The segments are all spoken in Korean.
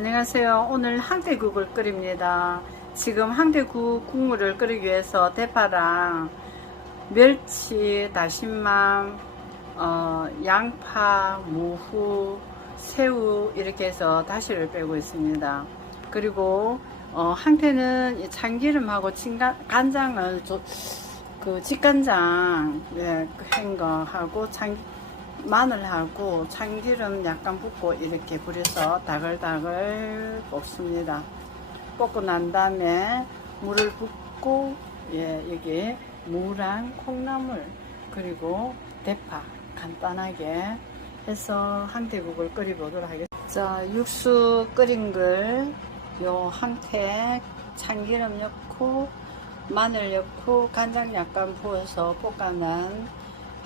안녕하세요. 오늘 항대국을 끓입니다. 지금 항대국 국물을 끓이기 위해서 대파랑 멸치, 다시마, 어, 양파, 무후, 새우 이렇게 해서 다시를 빼고 있습니다. 그리고 어, 항태는 이 참기름하고 진간, 간장을 좀, 그 직간장 예, 한 거 하고 참 마늘하고 참기름 약간 붓고 이렇게 불여서 다글다글 볶습니다. 볶고 난 다음에 물을 붓고 예, 여기 무랑 콩나물 그리고 대파 간단하게 해서 항태국을 끓여보도록 하겠습니다. 자, 육수 끓인 걸 요 항태 참기름 넣고 마늘 넣고 간장 약간 부어서 볶아난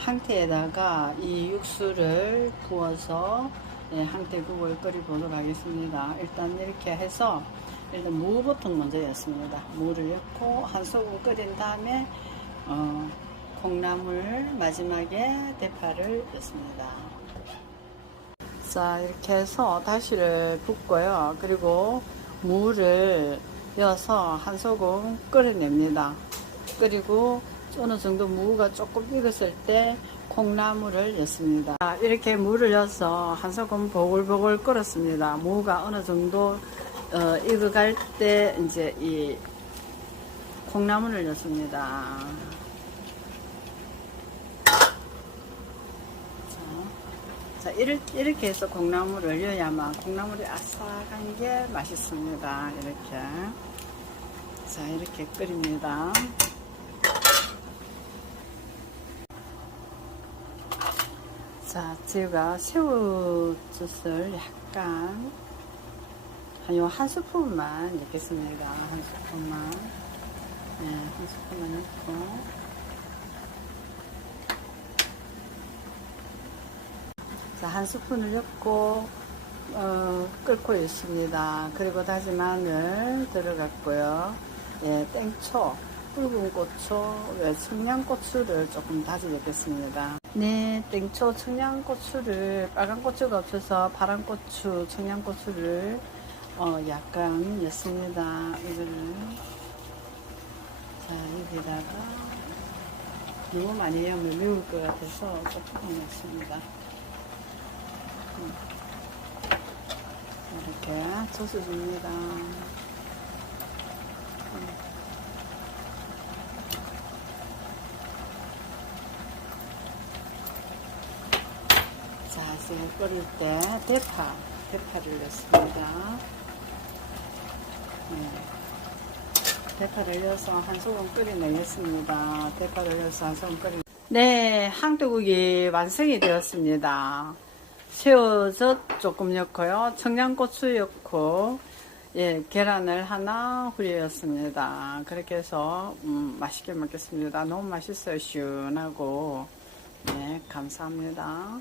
항태에다가 이 육수를 부어서 예, 항태국을 끓여보도록 하겠습니다. 일단 이렇게 해서 일단 무부터 먼저 넣습니다. 무를 넣고 한 소금 끓인 다음에 어, 콩나물 마지막에 대파를 넣습니다. 자 이렇게 해서 다시를 붓고요. 그리고 무를 넣어서 한 소금 끓여냅니다. 그리고 어느 정도 무가 조금 익었을 때 콩나물을 넣습니다. 자, 이렇게 물을 넣어서 한 소금 보글보글 끓었습니다. 무가 어느 정도 어, 익어갈 때 이제 이 콩나물을 넣습니다. 자, 이렇게 해서 콩나물을 넣어야만 콩나물이 아삭한 게 맛있습니다. 이렇게. 자, 이렇게 끓입니다. 자, 제가 새우젓을 약간 한, 한 스푼만 넣겠습니다. 한 스푼만. 네, 한 스푼만 넣고. 자, 한 스푼을 넣고, 어, 끓고 있습니다. 그리고 다진 마늘 들어갔고요. 예, 땡초, 붉은 고추, 예, 청양고추를 조금 다져 넣겠습니다. 네, 땡초, 청양고추를, 빨간 고추가 없어서 파란 고추, 청양고추를, 어, 약간 넣습니다. 이거를. 자, 여기다가, 너무 많이 넣으면 매울 것 같아서 조금 넣습니다. 이렇게 젖어줍니다. 자, 이제 끓일 때 대파, 대파를 넣습니다. 네. 대파를 넣어서 한 소금 끓여내겠습니다. 대파를 넣어서 한 소금 끓여. 네, 항도국이 완성이 되었습니다. 새우젓 조금 넣고요. 청양고추 넣고, 예, 계란을 하나 후려였습니다. 그렇게 해서, 음, 맛있게 먹겠습니다. 너무 맛있어요. 시원하고. 네, 감사합니다.